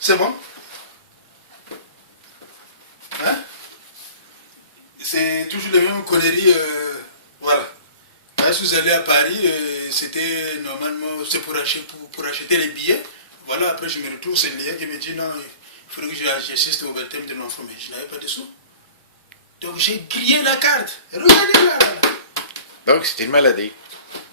C'est bon? Hein? C'est toujours les mêmes conneries. Voilà. Quand vous allez à Paris, c'était normalement c'est pour acheter les billets. Voilà, après je me retrouve, c'est Léa qui me dit non, il faudrait que j'assiste au baptême de l'enfant, mais je n'avais pas de sous. Donc j'ai grillé la carte. Regardez là. Donc c'était une maladie.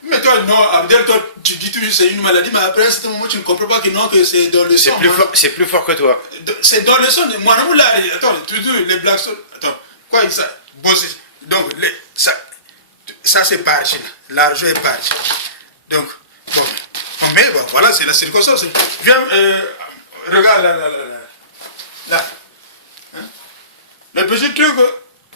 Mais toi, non, Abdel, toi, tu dis toujours que c'est une maladie, mais après à un certain moment, tu ne comprends pas que non, que c'est dans le sang. C'est plus fort que toi. C'est dans le sang. Moi, non, là, attends, les blagues sont. Attends, quoi, ça? Bon, donc, ça c'est parti. L'argent est parti. Donc, bon. Mais bon, voilà, c'est la circonstance. Viens, regarde là. Hein? Le petit truc,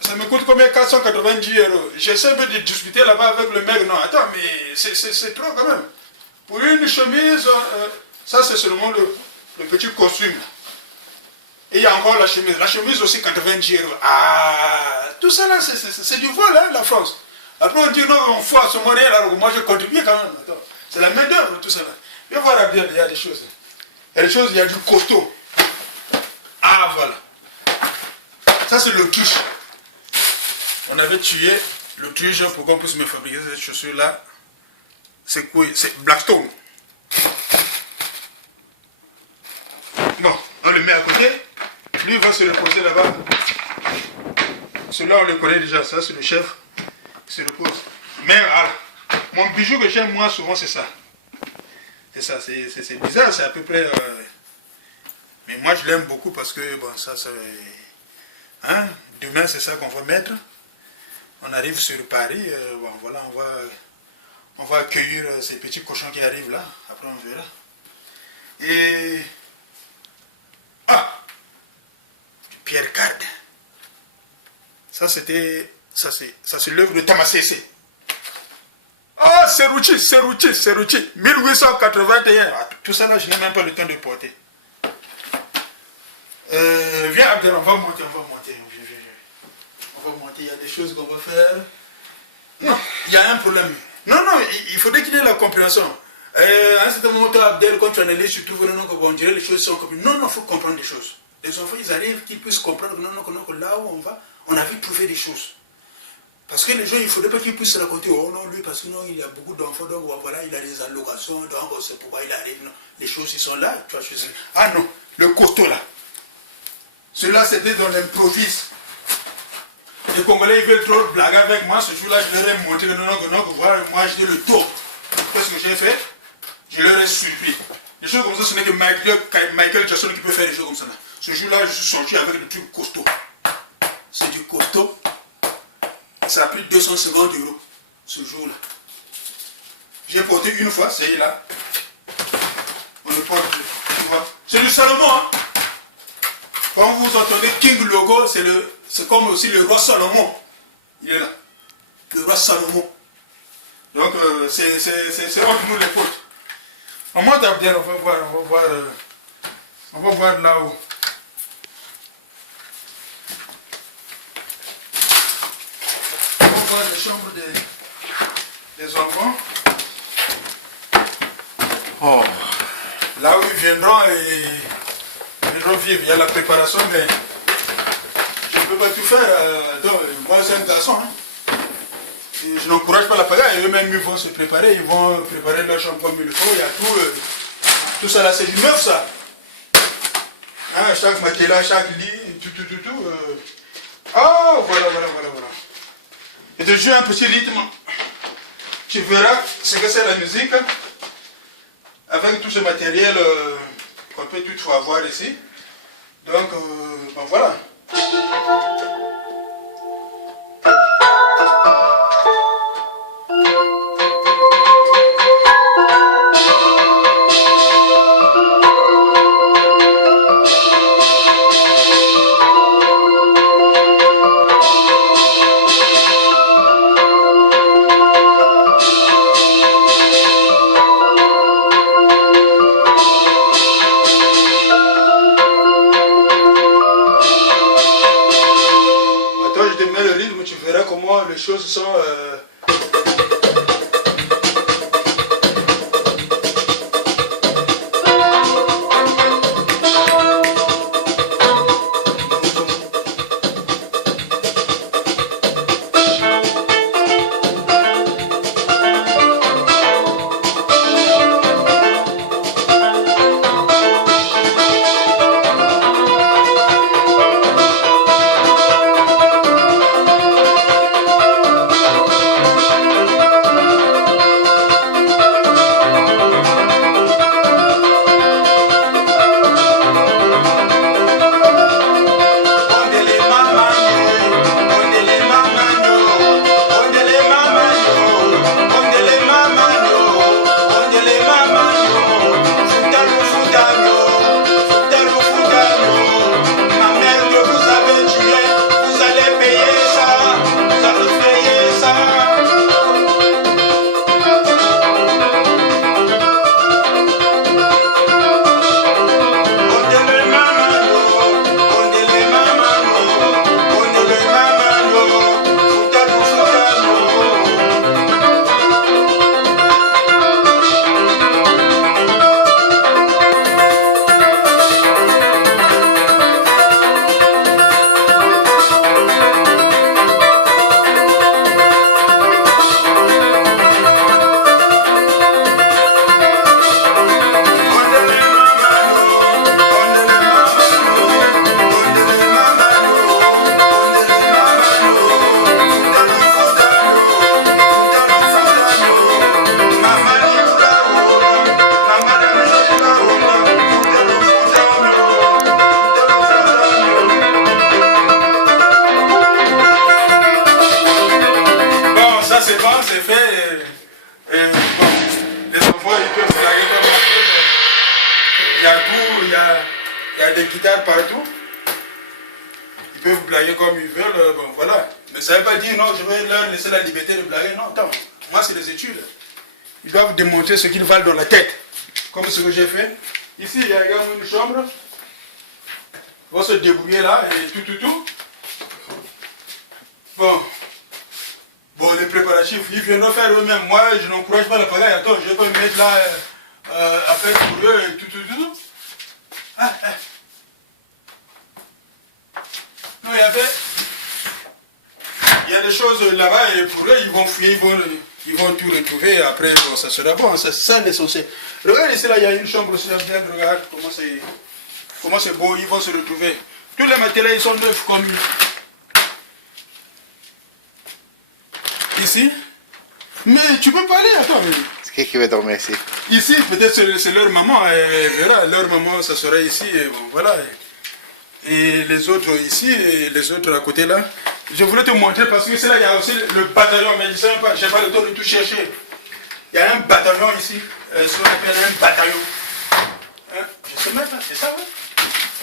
ça me coûte combien? 490 €. J'essaie de discuter là-bas avec le mec. Non, attends, mais c'est trop quand même. Pour une chemise, ça c'est seulement le petit costume. Et il y a encore la chemise. La chemise aussi 90 €. Ah, tout ça là, c'est du vol, hein, la France. Après on dit non, on fout à ce moment là, moi je contribue quand même. Attends. C'est la main d'œuvre, tout ça là. Viens voir Abdel, il y a des choses. Il y a des choses, il y a du costaud. Ah, voilà. Ça, c'est l'Autriche. On avait tué l'Autriche pour qu'on puisse me fabriquer cette chaussure-là. C'est quoi? C'est Blackstone. Bon, on le met à côté. Lui, il va se reposer là-bas. Celui-là, on le connaît déjà. Ça, c'est le chef. Il se repose. Mais, voilà. Mon bijou que j'aime moi souvent c'est ça. C'est ça, c'est bizarre, c'est à peu près... Mais moi je l'aime beaucoup parce que bon ça hein, demain c'est ça qu'on va mettre. On arrive sur Paris, bon voilà, on va accueillir ces petits cochons qui arrivent là, après on verra. Et... Ah! Pierre Cardin. Ça c'était... Ça c'est l'œuvre de Thomas Cessé. Ah, c'est Rouchi. 1881. Ah, tout ça là, je n'ai même pas le temps de porter. Viens Abdel, on va monter. On va monter, il y a des choses qu'on va faire. Non, il y a un problème. Non, il faudrait qu'il y ait la compréhension. À un certain moment, Abdel, quand tu analyses, tu trouves on dirait les choses sont compliquées. Non, il faut comprendre des choses. Les enfants, ils arrivent, qu'ils puissent comprendre que non, là où on va, on a vu trouver des choses. Parce que les gens, il ne faudrait pas qu'ils puissent raconter, oh non, lui, parce que non, il y a beaucoup d'enfants, donc voilà, il a des allocations, donc c'est pourquoi il arrive. Non. Les choses, ils sont là, tu vois, ah non, le coteau là. Cela, c'était dans l'improvise. Les Congolais, ils veulent trop blaguer avec moi, ce jour-là, je leur ai montré que non, voilà, moi, j'ai le dos. Qu'est-ce que j'ai fait? Je leur ai surpris. Des choses comme ça, ce n'est que Michael Jackson qui peut faire des choses comme ça. Là. Ce jour-là, je suis sorti avec le truc costaud. C'est du costaud. Ça a pris 250 €, ce jour-là. J'ai porté une fois, c'est là. On le porte, tu vois. C'est du Salomon, hein. Quand vous entendez King Logo, c'est comme aussi le roi Salomon. Il est là. Le roi Salomon. Donc, c'est entre nous les potes. On monte à bien, on va voir là-haut. Les chambres des enfants. Oh. Là où ils viendront vivre, il y a la préparation, mais je ne peux pas tout faire. Donc, moi, c'est un garçon. Hein. Je n'encourage pas la pagaille. Eux-mêmes, ils vont se préparer, ils vont préparer leur chambre comme il faut. Il y a tout ça là, c'est du neuf, ça. Hein, chaque matelas, chaque lit, tout. Oh, voilà. Et de jouer un petit rythme, tu verras ce que c'est la musique avec tout ce matériel qu'on peut toutefois avoir ici. Donc, ben voilà. Les choses sont... il y a des guitares partout. Ils peuvent blaguer comme ils veulent, bon voilà. Mais ça ne veut pas dire non, je vais leur laisser la liberté de blaguer. Non, attends, moi c'est les études. Ils doivent démontrer ce qu'ils valent dans la tête. Comme ce que j'ai fait. Ici, il y a également une chambre. Ils vont se débrouiller là et tout. Bon, les préparatifs, ils viendront faire eux-mêmes. Moi, je n'encourage pas la pagaille. Attends, je vais pas me mettre là à faire pour eux et tout. Non, il y a des choses là-bas et pour eux, ils vont fouiller, ils vont tout retrouver et après, bon, ça sera bon. C'est ça l'essentiel. Regarde ici, là, il y a une chambre aussi. Regarde comment c'est beau, ils vont se retrouver. Tous les matériels, ils sont neufs comme ici. Mais tu peux pas aller, attends. C'est qui va dormir ici? Ici, peut-être c'est leur maman, elle verra. Leur maman, ça sera ici, et bon, voilà. Et les autres ici, et les autres à côté là. Je voulais te montrer parce que c'est là, il y a aussi le bataillon, mais je ne sais pas, je n'ai pas le temps de tout chercher. Il y a un bataillon ici, ce qu'on appelle un bataillon. Hein? Je ne sais même pas, c'est ça, oui?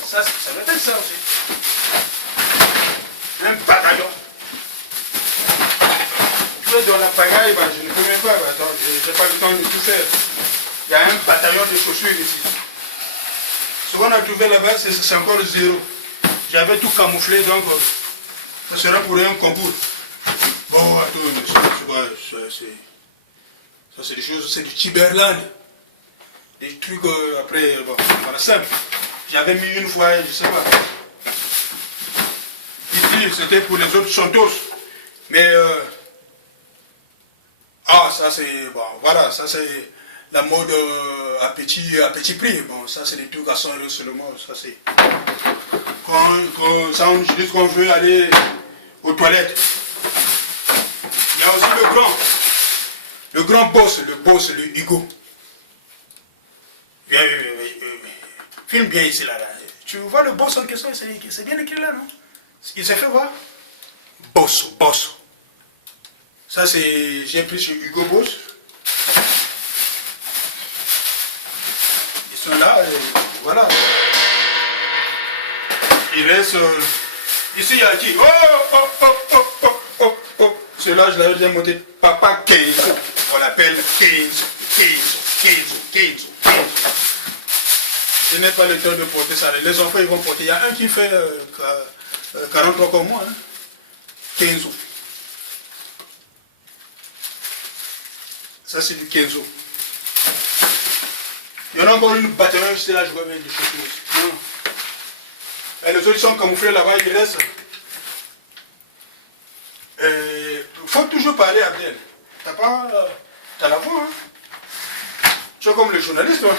Ça va être ça aussi. Un bataillon. Dans la pagaille, bah, je ne peux même pas, bah, attends, je n'ai pas le temps de tout faire. Il y a un bataillon de chaussures ici. Ce qu'on a trouvé là-bas, c'est encore zéro. J'avais tout camouflé, donc ça sera pour un concours. Bon, attends, ça c'est des choses, c'est du Tiberland. Des trucs après, bon, voilà, simple. J'avais mis une fois, je ne sais pas. Ici, c'était pour les autres chantos. Mais ça c'est, bon, voilà, ça c'est la mode à petit prix. Bon, ça c'est des trucs à 100 € seulement. Ça c'est, quand ça on utilise qu'on veut aller aux toilettes. Il y a aussi le grand boss, le Hugo. Viens, filme bien ici, là. Tu vois le boss en question, c'est bien écrit là, non? Il s'est fait voir. Boss. Ça c'est, j'ai pris sur Hugo Boss. Ils sont là, et voilà. Il reste, ici il y a qui? Celui-là je l'avais déjà monté. Papa Kenzo. On l'appelle Kenzo. Je n'ai pas le temps de porter ça. Les enfants ils vont porter. Il y a un qui fait 43 comme moi. Hein. Kenzo. Ça c'est du Kenzo. Il y en a encore une bataillon ici là, je vois bien des choses. Non. Et les autres sont camouflés là-bas, ils restent. Il faut toujours parler à Abdel. T'as la voix, hein? Tu es comme le journaliste, toi.